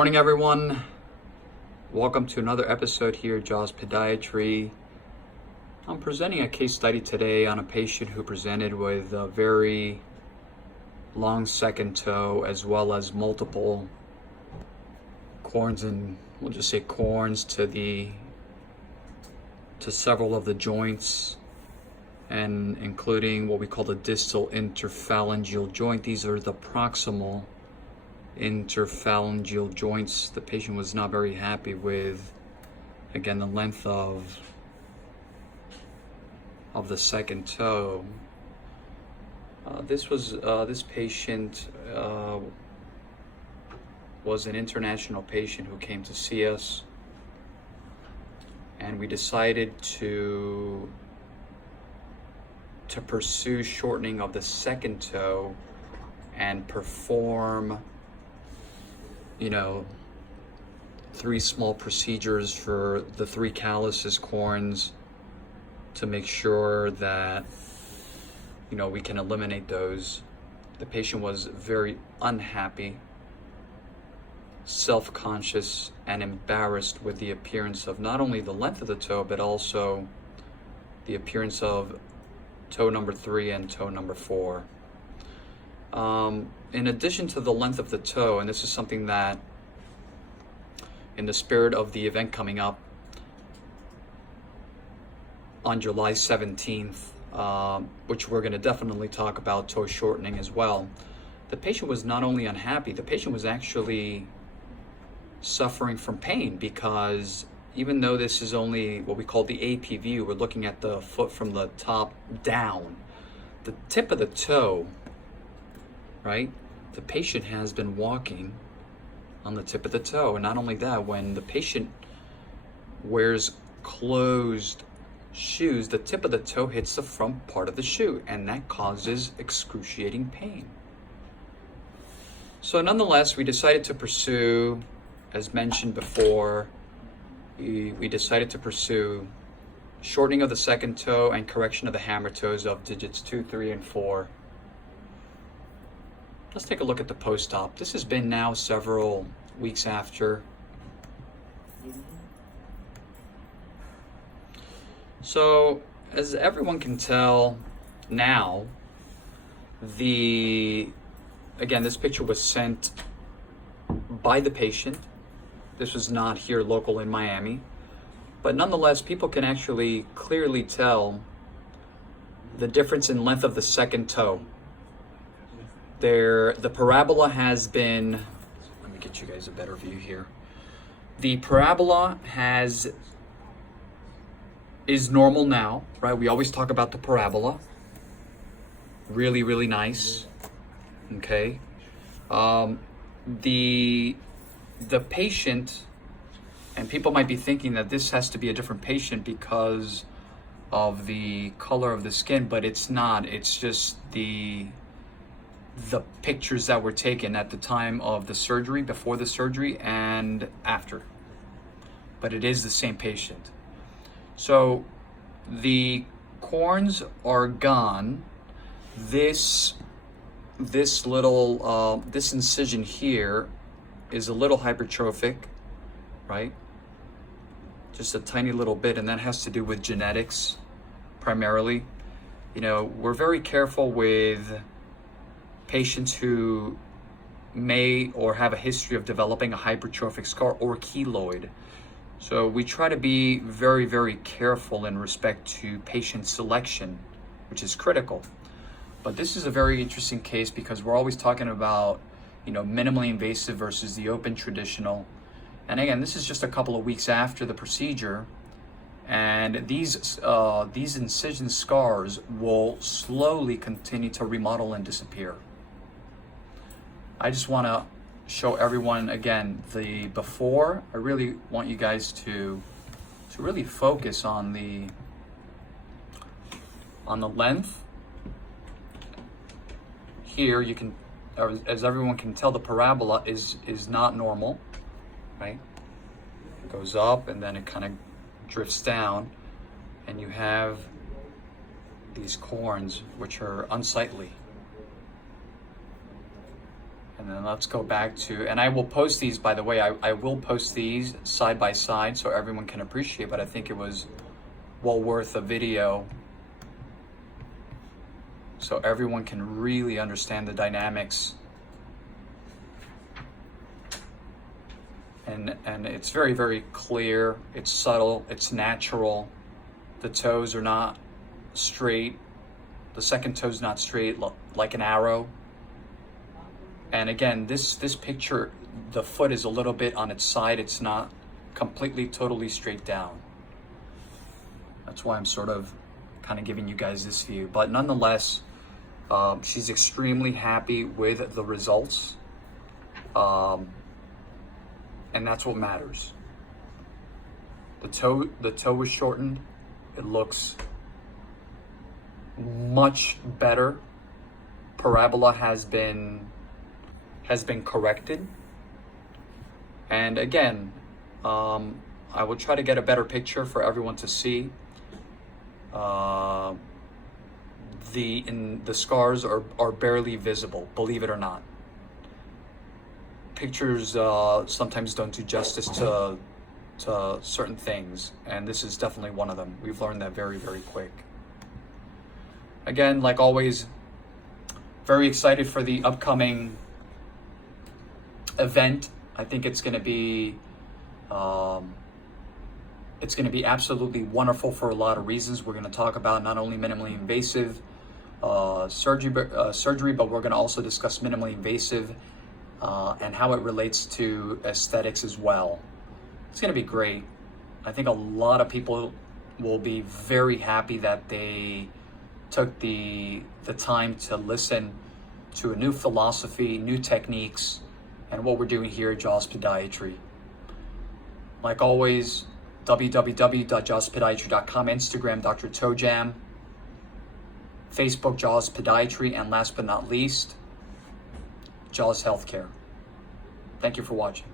Morning, everyone. Welcome to another episode here at Doctors of Podiatry. I'm presenting a case study today on a patient who presented with a very long second toe as well as multiple corns, and we'll just say corns to several of the joints, and including what we call the distal interphalangeal joint. These are the proximal interphalangeal joints. The patient was not very happy with, again, the length of the second toe. This patient was an international patient who came to see us, and we decided to pursue shortening of the second toe and perform, 3 small procedures for the 3 calluses corns to make sure that, we can eliminate those. The patient was very unhappy, self-conscious, and embarrassed with the appearance of not only the length of the toe, but also the appearance of toe number 3 and toe number 4. In addition to the length of the toe, and this is something that, in the spirit of the event coming up on July 17th, which we're going to definitely talk about toe shortening as well, the patient was not only unhappy, the patient was actually suffering from pain, because even though this is only what we call the AP view, we're looking at the foot from the top down, the tip of the toe, right? The patient has been walking on the tip of the toe. And not only that, when the patient wears closed shoes, the tip of the toe hits the front part of the shoe, and that causes excruciating pain. So nonetheless, we decided to pursue, as mentioned before, we decided to pursue shortening of the second toe and correction of the hammertoes of digits 2, 3, and 4. Let's take a look at the post-op. This has been now several weeks after. So, as everyone can tell now, again, this picture was sent by the patient. This was not here local in Miami. But nonetheless, people can actually clearly tell the difference in length of the second toe. The parabola has been, let me get you guys a better view here. The parabola is normal now, right? We always talk about the parabola. Really, really nice. Okay. The patient, and people might be thinking that this has to be a different patient because of the color of the skin, but it's not. It's just the pictures that were taken at the time of the surgery, before the surgery, and after. But it is the same patient. So the corns are gone. This incision here is a little hypertrophic, right? Just a tiny little bit, and that has to do with genetics primarily. We're very careful with patients who may or have a history of developing a hypertrophic scar or keloid. So we try to be very, very careful in respect to patient selection, which is critical. But this is a very interesting case because we're always talking about, minimally invasive versus the open traditional. And again, this is just a couple of weeks after the procedure, and these incision scars will slowly continue to remodel and disappear. I just want to show everyone again the before. I really want you guys to really focus on the length. Here you can, as everyone can tell, the parabola is not normal, right? It goes up and then it kind of drifts down, and you have these corns which are unsightly. And then let's go back to, and I will post these, by the way, I will post these side by side so everyone can appreciate, but I think it was well worth a video so everyone can really understand the dynamics. And it's very, very clear, it's subtle, it's natural. The toes are not straight. The second toe's not straight like an arrow. And again, this picture, the foot is a little bit on its side. It's not completely, totally straight down. That's why I'm sort of kind of giving you guys this view. But nonetheless, she's extremely happy with the results. And that's what matters. The toe was shortened. It looks much better. Parabola has been corrected. And again, I will try to get a better picture for everyone to see. The scars are barely visible, believe it or not. Pictures sometimes don't do justice to certain things, and this is definitely one of them. We've learned that very, very quick. Again, like always, very excited for the upcoming event. I think it's going to be absolutely wonderful for a lot of reasons. We're going to talk about not only minimally invasive surgery, but we're going to also discuss minimally invasive and how it relates to aesthetics as well. It's going to be great. I think a lot of people will be very happy that they took the time to listen to a new philosophy, new techniques, and what we're doing here at Jaws Podiatry. Like always, www.jawspodiatry.com, Instagram, Dr. Toe Jam, Facebook, Jaws Podiatry, and last but not least, Jaws Healthcare. Thank you for watching.